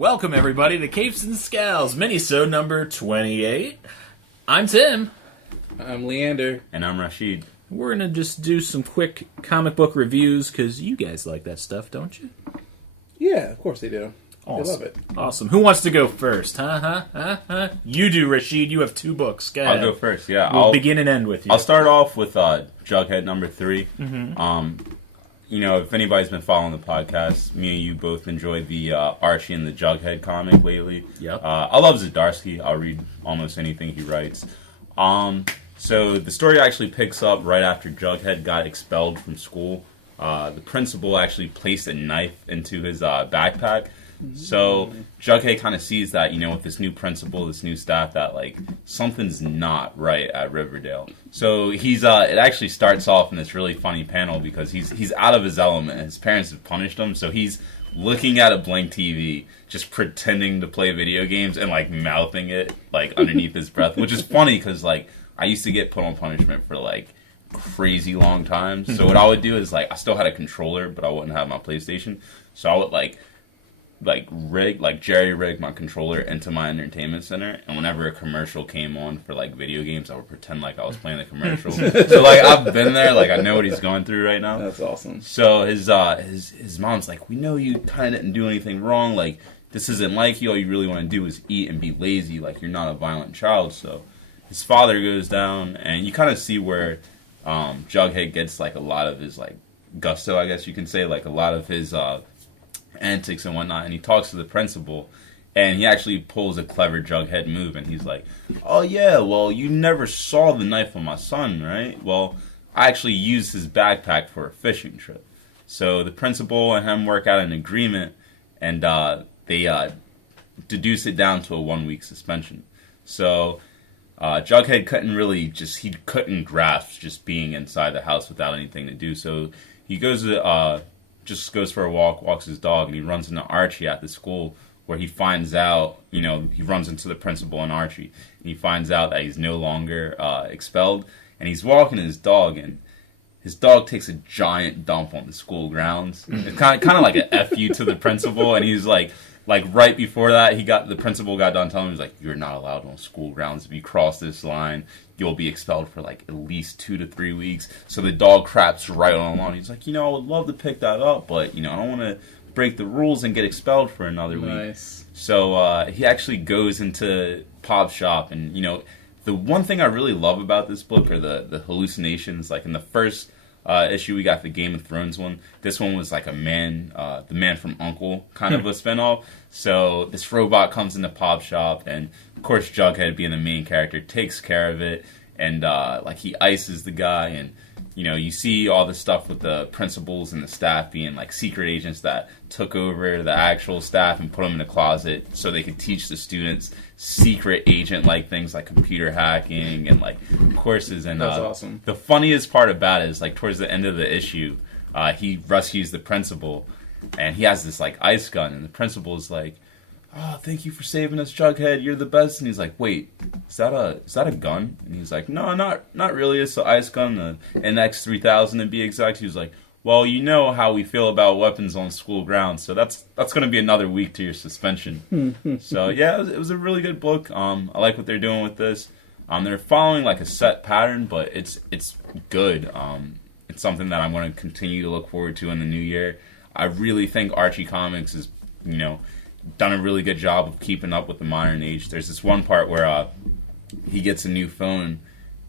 Welcome, everybody, to Capes and Scowls, Minisode number 28. I'm Tim. I'm Leander. And I'm Rashid. We're going to just do some quick comic book reviews, because you guys like that stuff, don't you? Yeah, of course they do. Awesome. They love it. Awesome. Who wants to go first? You do, Rashid. You have 2 books. Go ahead. I'll go first, yeah. We'll begin and end with you. I'll start off with Jughead number 3. Mm-hmm. If anybody's been following the podcast, me and you both enjoyed the Archie and the Jughead comic lately. Yep. I love Zdarsky. I'll read almost anything he writes. So the story actually picks up right after Jughead got expelled from school. The principal actually placed a knife into his backpack. So Jughead kind of sees that, with this new principal, this new staff, that something's not right at Riverdale. So it actually starts off in this really funny panel because he's out of his element. His parents have punished him, so he's looking at a blank TV, just pretending to play video games and mouthing it underneath his breath, which is funny because I used to get put on punishment for crazy long times. So what I would do is I still had a controller, but I wouldn't have my PlayStation. So I would jerry rig my controller into my entertainment center, and whenever a commercial came on for video games, I would pretend I was playing the commercial. So I've been there, I know what he's going through right now. That's awesome. So his mom's like, we know you kind of didn't do anything wrong, this isn't like you, all you really want to do is eat and be lazy, you're not a violent child. So his father goes down, and you kind of see where Jughead gets a lot of his gusto, I guess you can say, a lot of his antics and whatnot, and he talks to the principal, and he actually pulls a clever Jughead move, and he's like, oh yeah, well, you never saw the knife on my son, right? Well, I actually used his backpack for a fishing trip. So the principal and him work out an agreement, and they deduce it down to a 1-week suspension. So Jughead couldn't grasp just being inside the house without anything to do, so he goes for a walk, walks his dog, and he runs into Archie at the school, where he finds out, he runs into the principal and Archie, and he finds out that he's no longer expelled, and he's walking his dog, and his dog takes a giant dump on the school grounds. It's kind of like an F you to the principal, and he's like right before that, the principal got done telling him, he's like, you're not allowed on school grounds. If you cross this line, you'll be expelled for at least 2 to 3 weeks. So the dog craps right on the lawn. He's like, I would love to pick that up, but I don't want to break the rules and get expelled for another week. So he actually goes into Pop's shop, and the one thing I really love about this book are the hallucinations. In the first issue, we got the Game of Thrones one. This one was the man from U.N.C.L.E. kind of a spinoff. So this robot comes into Pop's shop, and of course Jughead, being the main character, takes care of it, and he ices the guy, and you see all the stuff with the principals and the staff being secret agents that took over the actual staff and put them in a closet so they could teach the students secret agent things like computer hacking and courses. And that's awesome. The funniest part about it is towards the end of the issue, he rescues the principal, and he has this ice gun, and the principal is like, oh, thank you for saving us, Jughead, you're the best. And he's like, wait, is that a gun? And he's like, no, not really, it's an ice gun, the NX-3000 to be exact. He was like, well, you know how we feel about weapons on school grounds, so that's going to be another week to your suspension. So yeah, it was a really good book. I like what they're doing with this. They're following a set pattern, but it's good. It's something that I'm going to continue to look forward to in the new year. I really think Archie Comics has, done a really good job of keeping up with the modern age. There's this one part where he gets a new phone,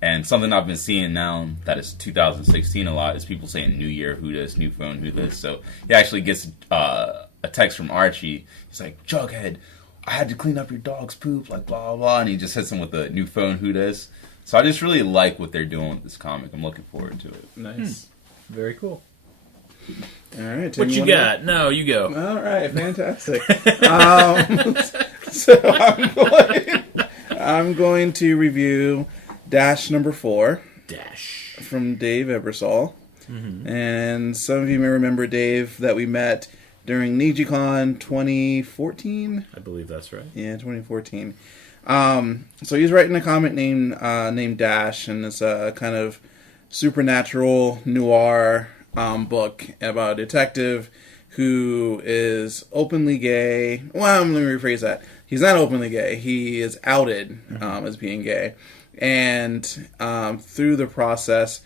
and something I've been seeing now that is 2016 a lot is people saying New Year, who this, new phone, who this. So he actually gets a text from Archie. He's like, Jughead, I had to clean up your dog's poop, blah, blah, blah. And he just hits him with a new phone, who this. So I just really like what they're doing with this comic. I'm looking forward to it. Nice. Very cool. All right. Tim, what you got? No, you go. All right. Fantastic. So I'm going to review Dash number 4. Dash. From Dave Ebersol. Mm-hmm. And some of you may remember Dave that we met during NijiCon 2014. I believe that's right. Yeah, 2014. So he's writing a comic named Dash, and it's a kind of supernatural noir book about a detective who is openly gay. Well, let me rephrase that. He's not openly gay. He is outed as being gay. And through the process,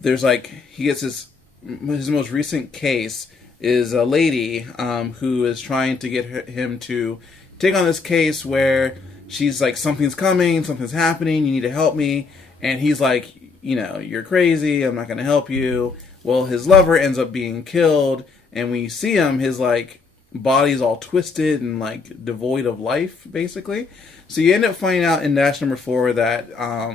there's he gets his most recent case is a lady who is trying to get him to take on this case where she's like, something's coming, something's happening, you need to help me. And he's like, you're crazy, I'm not going to help you. Well, his lover ends up being killed, and when you see him, his body's all twisted and devoid of life, basically. So you end up finding out in Dash number 4 that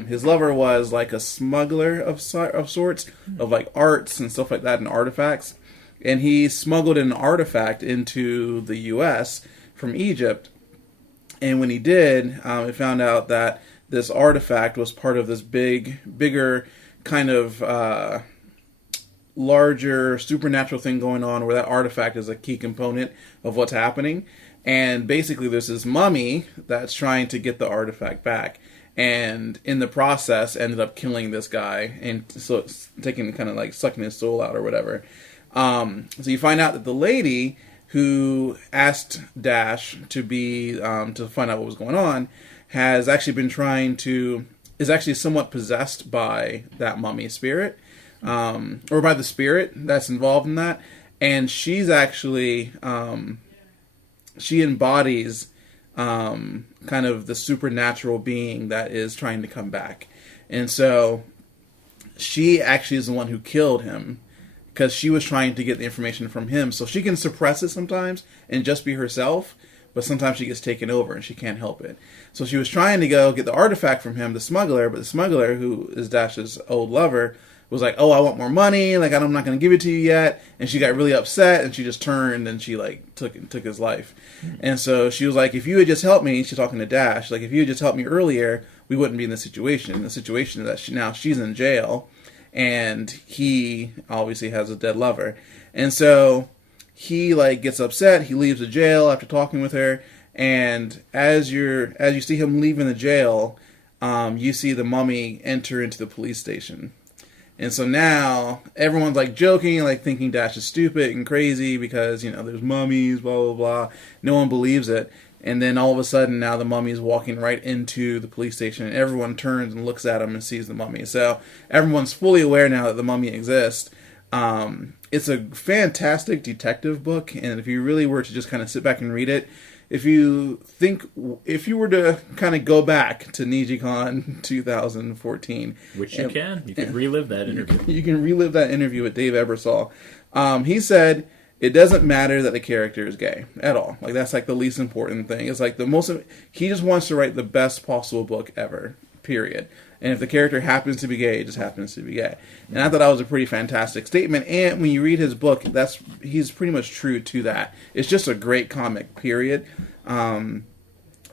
his lover was a smuggler of sorts, of arts and stuff like that and artifacts. And he smuggled an artifact into the U.S. from Egypt. And when he did, it found out that this artifact was part of this bigger kind of larger supernatural thing going on, where that artifact is a key component of what's happening. And basically there's this mummy that's trying to get the artifact back, and in the process ended up killing this guy, and so taking kind of sucking his soul out or whatever. So you find out that the lady who asked Dash to be to find out what was going on has actually been is actually somewhat possessed by that mummy spirit, or by the spirit that's involved in that. And she's actually, she embodies kind of the supernatural being that is trying to come back. And so she actually is the one who killed him, because she was trying to get the information from him. So she can suppress it sometimes and just be herself, but sometimes she gets taken over and she can't help it. So she was trying to go get the artifact from him, the smuggler, but the smuggler, who is Dash's old lover, was like, oh, I want more money, I'm not going to give it to you yet. And she got really upset, and she just turned and she took his life. And so she was like, if you had just helped me, she's talking to Dash, if you had just helped me earlier, we wouldn't be in this situation. The situation is that now she's in jail, and he obviously has a dead lover. And so he gets upset, he leaves the jail after talking with her, and as you see him leaving the jail, you see the mummy enter into the police station. And so now everyone's joking, thinking Dash is stupid and crazy because, there's mummies, blah, blah, blah. No one believes it. And then all of a sudden now the mummy is walking right into the police station, and everyone turns and looks at him and sees the mummy. So everyone's fully aware now that the mummy exists. It's a fantastic detective book, and if you really were to just kind of sit back and read it, if you were to kind of go back to NijiCon 2014, which you can relive that interview. You can relive that interview with Dave Ebersol. He said it doesn't matter that the character is gay at all. That's the least important thing. It's he just wants to write the best possible book ever, period. And if the character happens to be gay, it just happens to be gay. And I thought that was a pretty fantastic statement. And when you read his book, he's pretty much true to that. It's just a great comic, period. And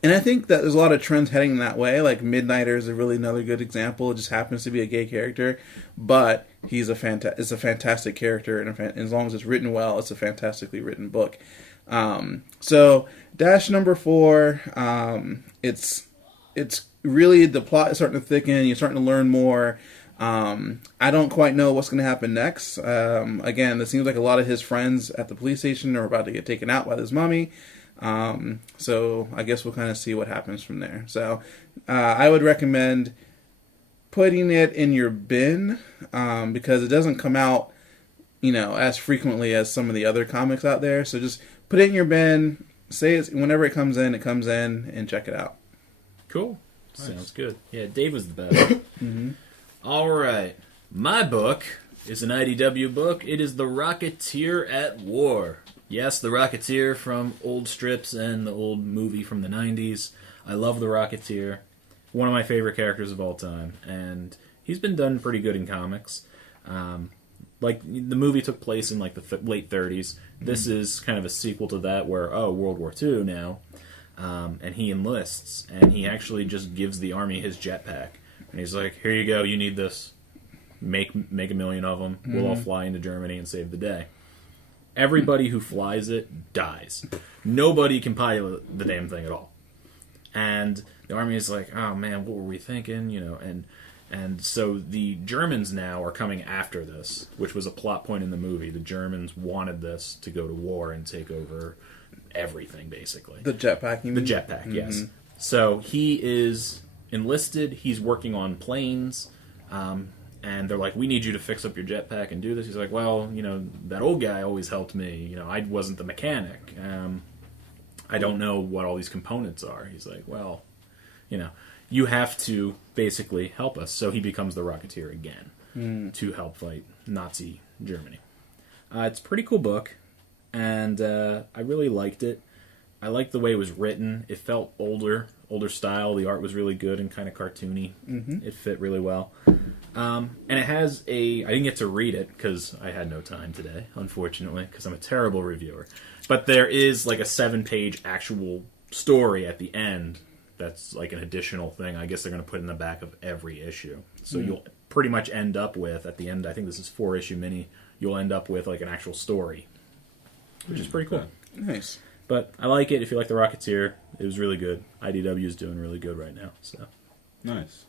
I think that there's a lot of trends heading in that way. Midnighter is really another good example. It just happens to be a gay character, but it's a fantastic character, and as long as it's written well, it's a fantastically written book. So Dash number 4, it's really, the plot is starting to thicken. You're starting to learn more. I don't quite know what's going to happen next. Again, it seems like a lot of his friends at the police station are about to get taken out by this mummy. So I guess we'll kind of see what happens from there. So I would recommend putting it in your bin, because it doesn't come out, as frequently as some of the other comics out there. So just put it in your bin. Whenever it comes in, and check it out. Cool. Nice. Sounds good. Yeah, Dave was the best. Mm-hmm. All right. My book is an IDW book. It is The Rocketeer at War. Yes, The Rocketeer from old strips and the old movie from the 90s. I love The Rocketeer. One of my favorite characters of all time. And he's been done pretty good in comics. The movie took place in the late 30s. This is kind of a sequel to that where, World War II now. And he enlists, and he actually just gives the army his jetpack. And he's like, here you go, you need this. Make 1 million of them. Mm-hmm. We'll all fly into Germany and save the day. Everybody who flies it dies. Nobody can pilot the damn thing at all. And the army is like, oh man, what were we thinking? And And so the Germans now are coming after this, which was a plot point in the movie. The Germans wanted this to go to war and take over everything, basically. The jetpack, you mean? The jetpack, yes. So he is enlisted. He's working on planes. And they're like, we need you to fix up your jetpack and do this. He's like, well, that old guy always helped me. I wasn't the mechanic. I don't know what all these components are. He's like, well, you have to basically help us. So he becomes the Rocketeer again to help fight Nazi Germany. It's a pretty cool book, and I really liked it. I liked the way it was written. It felt older style. The art was really good and kind of cartoony. It fit really well. And it has I didn't get to read it because I had no time today, unfortunately, because I'm a terrible reviewer. But there is like a 7-page actual story at the end that's like an additional thing. I guess they're going to put in the back of every issue. So you'll pretty much end up with, at the end, I think this is 4-issue mini, you'll end up with like an actual story, which is pretty cool. Nice. But I like it. If you like the Rocketeer, it was really good. IDW is doing really good right now. So nice.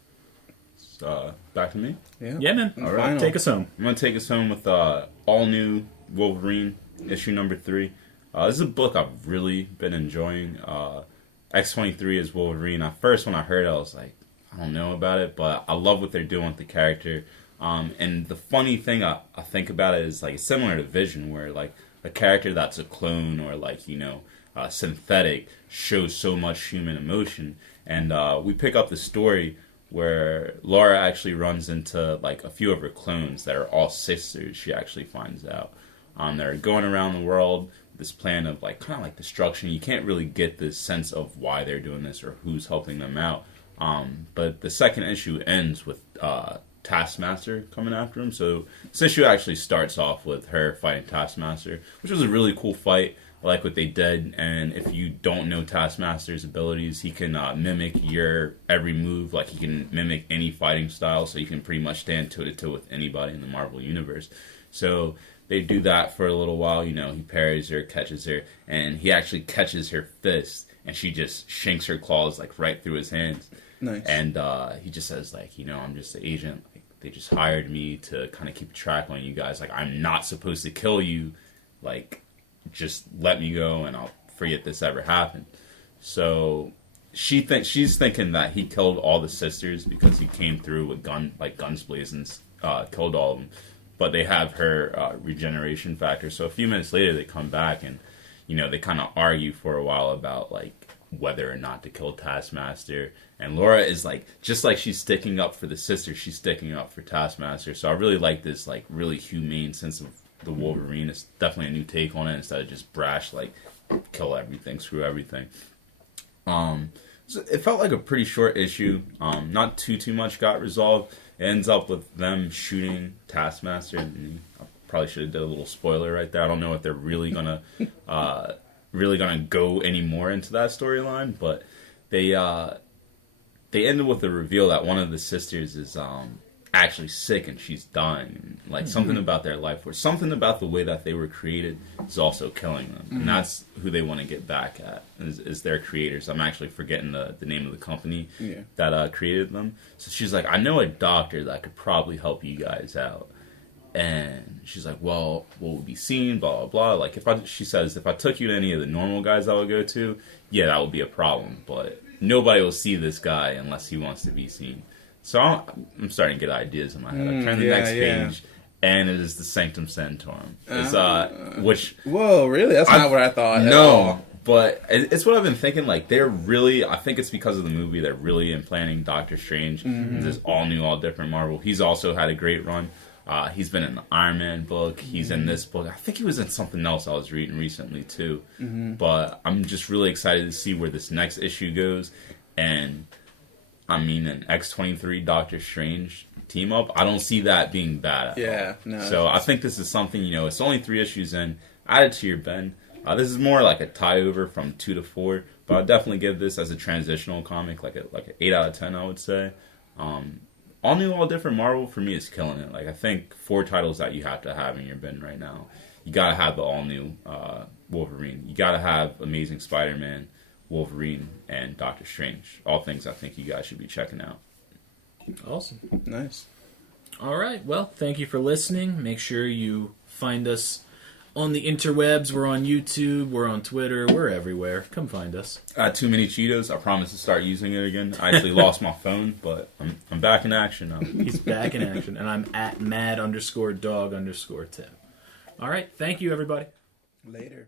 Back to me? Yeah, man. All right. Take us home. I'm going to take us home with all new Wolverine, issue number 3. This is a book I've really been enjoying. X-23 is Wolverine. At first, when I heard it, I was like, I don't know about it, but I love what they're doing with the character. And the funny thing I think about it is, like, it's similar to Vision, where, like, a character that's a clone or, like, synthetic shows so much human emotion. And we pick up the story where Laura actually runs into, like, a few of her clones that are all sisters, she actually finds out. They're going around the world, this plan of, like, kind of like destruction. You can't really get this sense of why they're doing this or who's helping them out. But the second issue ends with Taskmaster coming after him. So this issue actually starts off with her fighting Taskmaster, which was a really cool fight. I like what they did, and if you don't know Taskmaster's abilities, he can mimic your every move. Like, he can mimic any fighting style, so you can pretty much stand toe-to-toe with anybody in the Marvel Universe. So they do that for a little while. He parries her, catches her, and he actually catches her fist, and she just shanks her claws, like, right through his hands. Nice. And he just says, like, I'm just the agent. Like, they just hired me to kind of keep track on you guys. Like, I'm not supposed to kill you. Like, just let me go and I'll forget this ever happened. So she's thinking that he killed all the sisters because he came through with guns blazing, killed all of them. But they have her regeneration factor. So a few minutes later they come back and they kind of argue for a while about, like, whether or not to kill Taskmaster. And Laura is, like, just like she's sticking up for the sisters, she's sticking up for Taskmaster. So I really like this, like, really humane sense of the Wolverine. It's definitely a new take on it instead of just brash, like, kill everything, screw everything. So it felt like a pretty short issue. Not too much got resolved. It ends up with them shooting Taskmaster. And I probably should have did a little spoiler right there. I don't know if they're really gonna go any more into that storyline, but they ended with the reveal that one of the sisters is actually sick and she's dying. Like, something about their life force, something about the way that they were created is also killing them. And that's who they want to get back at, is their creators. I'm actually forgetting the name of the company that created them. So she's like, I know a doctor that could probably help you guys out. And she's like, well, we'll be seen, blah, blah, blah. Like, she says, if I took you to any of the normal guys I would go to, yeah, that would be a problem. But nobody will see this guy unless he wants to be seen. So I'm starting to get ideas in my head. I turn the next page, and it is the Sanctum Sanctorum. Which... Whoa, really? That's not what I thought. No, but it's what I've been thinking. Like, they're really... I think it's because of the movie. They're really implanting Doctor Strange. This all new, all different Marvel. He's also had a great run. He's been in the Iron Man book. He's in this book. I think he was in something else I was reading recently, too. But I'm just really excited to see where this next issue goes. And... I mean, an X-23 Doctor Strange team up, I don't see that being bad at all. No. So I think this is something, it's only 3 issues in. Add it to your bin. This is more like a tie-over from 2 to 4, but I'd definitely give this as a transitional comic, like an 8 out of 10, I would say. All new, all different Marvel, for me, is killing it. Like, I think 4 titles that you have to have in your bin right now. You gotta have the all-new Wolverine. You gotta have Amazing Spider-Man, Wolverine, and Doctor Strange. All things I think you guys should be checking out. Awesome. Nice. All right. Well, thank you for listening. Make sure you find us on the interwebs. We're on YouTube. We're on Twitter. We're everywhere. Come find us. Too many Cheetos. I promise to start using it again. I actually lost my phone, but I'm back in action now. He's back in action. And I'm at mad_dog_Tim. All right. Thank you, everybody. Later.